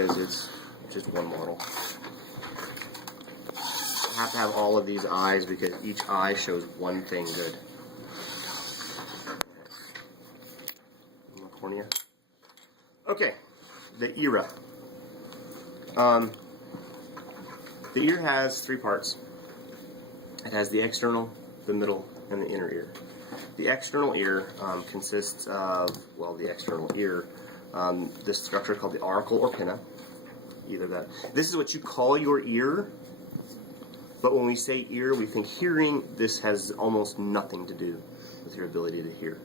is it's just one model. I have to have all of these eyes because each eye shows one thing good. Cornea. Okay, the ERA. The ear has three parts. It has the external, the middle, and the inner ear. The external ear consists of, well, the external ear, this structure called the auricle or pinna. Either that. This is what you call your ear, but when we say ear, we think hearing. This has almost nothing to do with your ability to hear.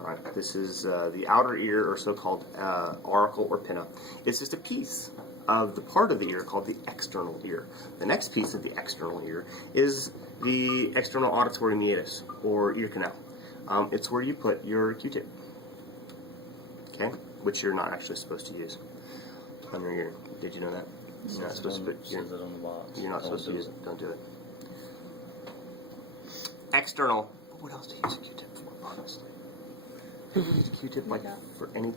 All right, this is the outer ear, or so-called auricle or pinna. It's just a piece of the part of the ear called the external ear. The next piece of the external ear is the external auditory meatus, or ear canal. It's where you put your Q-tip, okay, which you're not actually supposed to use on your ear. Did you know that? You're not supposed to put. You're not supposed to use it. Don't do it. External. What else do you use a Q-tip for? Honestly, you use a Q-tip like for any.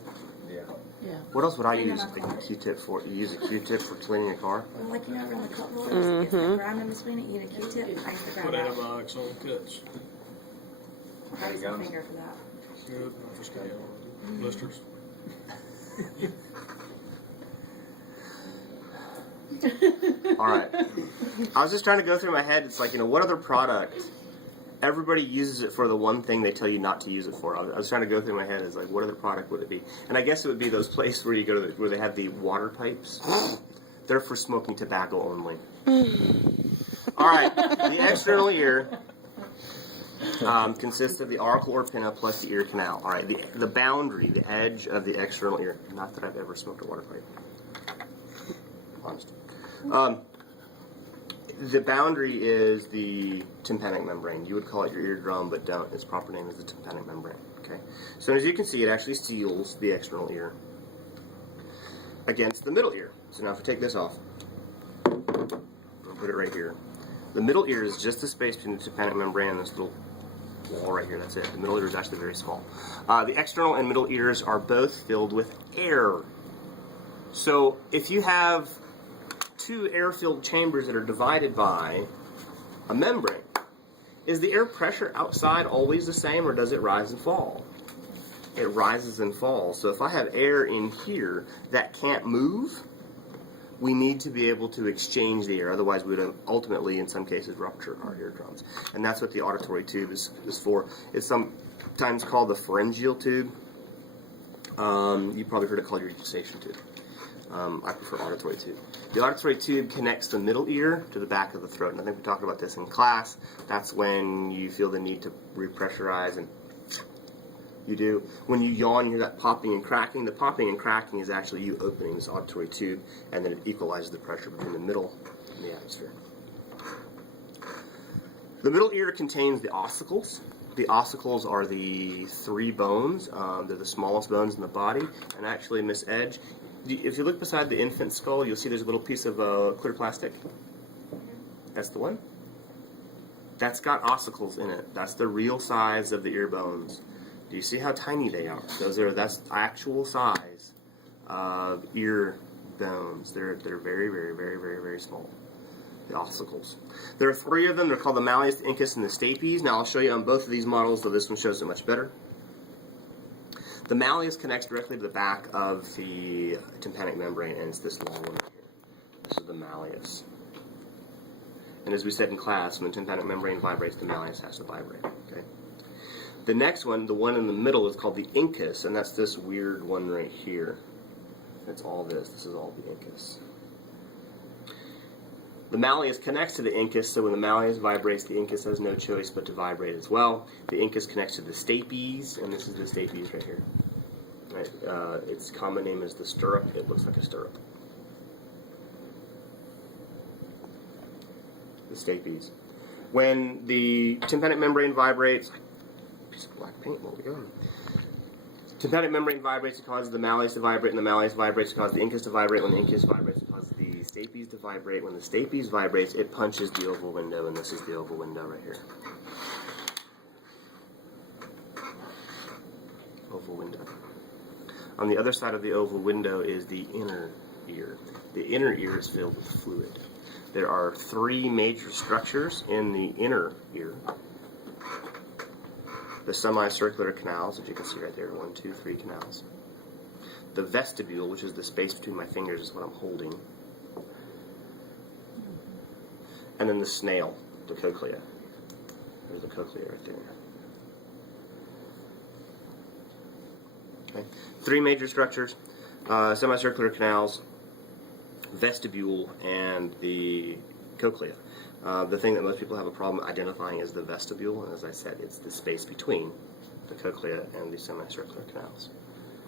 Yeah. Yeah. What else would I use a Q-tip for? You use a Q-tip for cleaning your car? Well, like you know, around the cut rollers, it's the ground in between it. You need a Q-tip. I used to Put grab out. antibiotics on cuts. I use my finger for that. Good, not for scale. Blisters. All right. I was just trying to go through my head. It's like, what other product? Everybody uses it for the one thing they tell you not to use it for. I was trying to go through my head. It's like, what other product would it be? And I guess it would be those places where you go to where they have the water pipes. They're for smoking tobacco only. All right. The external ear consists of the auricle or pinna plus the ear canal. All right. The boundary, the edge of the external ear. Not that I've ever smoked a water pipe. Honest. The boundary is the tympanic membrane. You would call it your eardrum, but don't. Its proper name is the tympanic membrane. Okay. So as you can see, it actually seals the external ear against the middle ear. So now if we take this off, we'll put it right here. The middle ear is just the space between the tympanic membrane and this little wall right here. That's it. The middle ear is actually very small. The external and middle ears are both filled with air. So if you have two air-filled chambers that are divided by a membrane, is the air pressure outside always the same, or does it rise and fall? It rises and falls. So if I have air in here that can't move, we need to be able to exchange the air. Otherwise, we would ultimately, in some cases, rupture our eardrums. And that's what the auditory tube is for. It's sometimes called the pharyngeal tube. You probably heard it called your eustachian tube. I prefer auditory tube. The auditory tube connects the middle ear to the back of the throat, and I think we talked about this in class. That's when you feel the need to repressurize, and you do. When you yawn, you hear that popping and cracking. The popping and cracking is actually you opening this auditory tube, and then it equalizes the pressure between the middle and the atmosphere. The middle ear contains the ossicles. The ossicles are the three bones. They're the smallest bones in the body, and actually, Miss Edge, if you look beside the infant skull, you'll see there's a little piece of clear plastic. That's the one. That's got ossicles in it. That's the real size of the ear bones. Do you see how tiny they are? That's actual size of ear bones. They're very, very, very, very, very small. The ossicles. There are three of them. They're called the malleus, the incus, and the stapes. Now I'll show you on both of these models, though this one shows it much better. The malleus connects directly to the back of the tympanic membrane, and it's this long one right here. This is the malleus. And as we said in class, when the tympanic membrane vibrates, the malleus has to vibrate. Okay. The next one, the one in the middle, is called the incus, and that's this weird one right here. That's all this. This is all the incus. The malleus connects to the incus, so when the malleus vibrates, the incus has no choice but to vibrate as well. The incus connects to the stapes, and this is the stapes right here. Right. Its common name is the stirrup. It looks like a stirrup. The stapes. When the tympanic membrane vibrates, piece of black paint, where we going? Tympanic membrane vibrates, it causes the malleus to vibrate, and the malleus vibrates, it causes the incus to vibrate. When the incus vibrates, it causes the stapes to vibrate. When the stapes vibrates, it punches the oval window, and this is the oval window right here. Oval window. On the other side of the oval window is the inner ear. The inner ear is filled with fluid. There are 3 major structures in the inner ear. The semicircular canals, as you can see right there, 1, 2, 3 canals. The vestibule, which is the space between my fingers, is what I'm holding. And then the snail, the cochlea. There's the cochlea right there. Okay. 3 major structures, semicircular canals, vestibule, and the cochlea. The thing that most people have a problem identifying is the vestibule, and as I said, it's the space between the cochlea and the semicircular canals.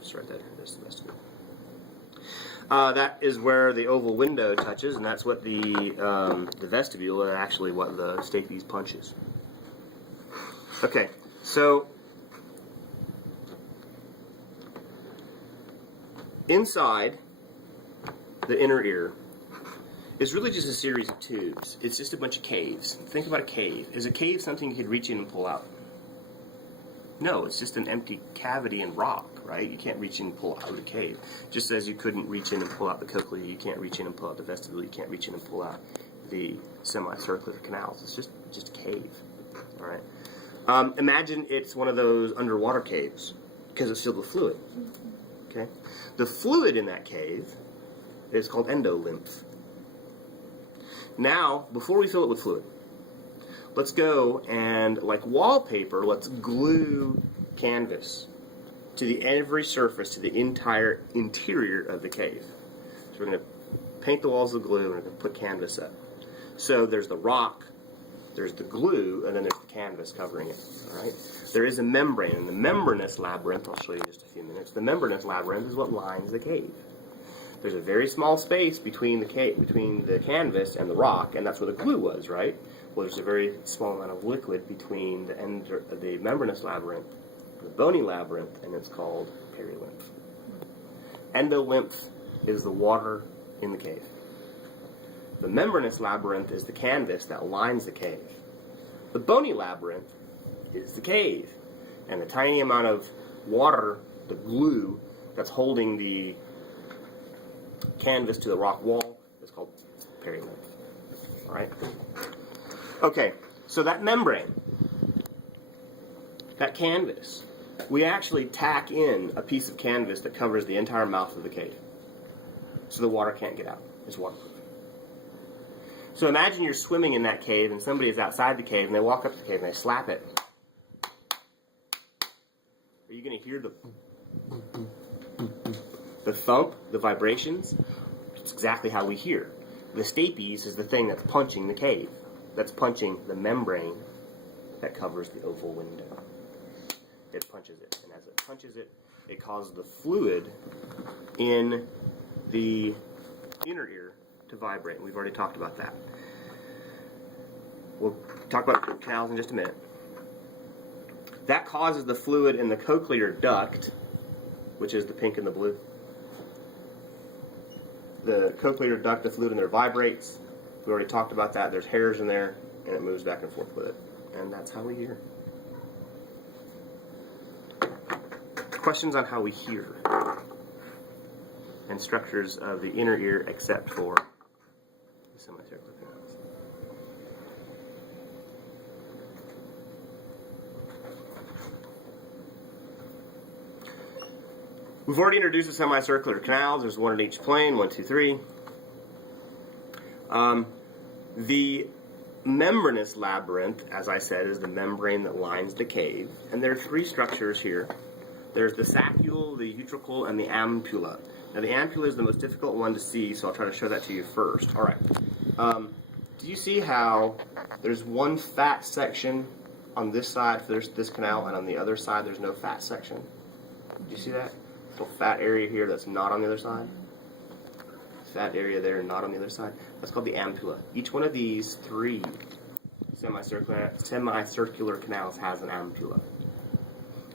Just right there, there's the vestibule. That is where the oval window touches, and that's what the vestibule is actually what the stapes punches. Okay, so inside the inner ear is really just a series of tubes. It's just a bunch of caves. Think about a cave. Is a cave something you could reach in and pull out? No, it's just an empty cavity and rock, right? You can't reach in and pull out of the cave. Just as you couldn't reach in and pull out the cochlea, you can't reach in and pull out the vestibule, you can't reach in and pull out the semicircular canals. It's just a cave, all right? Imagine it's one of those underwater caves because it's filled with fluid, okay? The fluid in that cave is called endolymph. Now, before we fill it with fluid, let's go and, like wallpaper, let's glue canvas to every surface, to the entire interior of the cave. So we're going to paint the walls with glue, and we're going to put canvas up. So there's the rock, there's the glue, and then there's the canvas covering it. All right? There is a membrane, and the membranous labyrinth, I'll show you in just a few minutes, the membranous labyrinth is what lines the cave. There's a very small space between the canvas and the rock, and that's where the glue was, right? Well, there's a very small amount of liquid between the membranous labyrinth, the bony labyrinth, and it's called perilymph. Endolymph is the water in the cave. The membranous labyrinth is the canvas that lines the cave. The bony labyrinth is the cave, and the tiny amount of water, the glue, that's holding the canvas to the rock wall is called perilymph. All right? Okay, so that membrane, that canvas, we actually tack in a piece of canvas that covers the entire mouth of the cave, so the water can't get out. It's waterproof. So imagine you're swimming in that cave and somebody is outside the cave and they walk up to the cave and they slap it. Are you going to hear the thump, the vibrations? It's exactly how we hear. The stapes is the thing that's punching the cave, that's punching the membrane that covers the oval window. It punches it, and as it punches it, it causes the fluid in the inner ear to vibrate. We've already talked about that. We'll talk about canals in just a minute. That causes the fluid in the cochlear duct, which is the pink and the blue. The cochlear duct, the fluid in there vibrates. We already talked about that. There's hairs in there, and it moves back and forth with it. And that's how we hear. Questions on how we hear and structures of the inner ear except for the semicircular canals. We've already introduced the semicircular canals. There's one in each plane, 1, 2, 3. The membranous labyrinth, as I said, is the membrane that lines the cave. And there are 3 structures here. There's the saccule, the utricle, and the ampulla. Now the ampulla is the most difficult one to see, so I'll try to show that to you first. All right. Do you see how there's one fat section on this side for this canal, and on the other side there's no fat section? Do you see that? Little fat area here that's not on the other side. Fat area there not on the other side. That's called the ampulla. Each one of these 3 semicircular canals has an ampulla.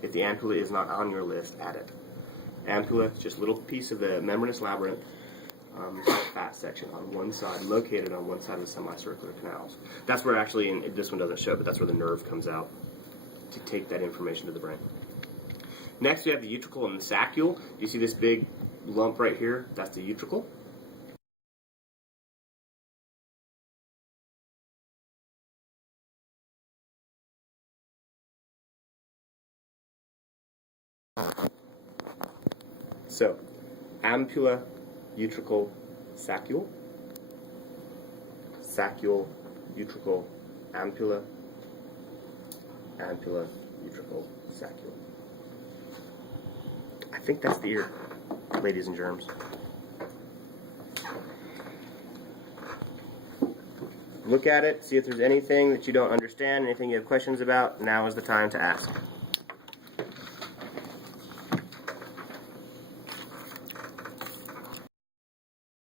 If the ampulla is not on your list, add it. Ampulla is just a little piece of the membranous labyrinth, fat section on one side, located on one side of the semicircular canals. That's where actually, and this one doesn't show, but that's where the nerve comes out to take that information to the brain. Next we have the utricle and the saccule. You see this big lump right here? That's the utricle. So, ampulla, utricle, saccule. Saccule, utricle, ampulla, ampulla, utricle, saccule. I think that's the ear, ladies and germs. Look at it, see if there's anything that you don't understand, anything you have questions about. Now is the time to ask.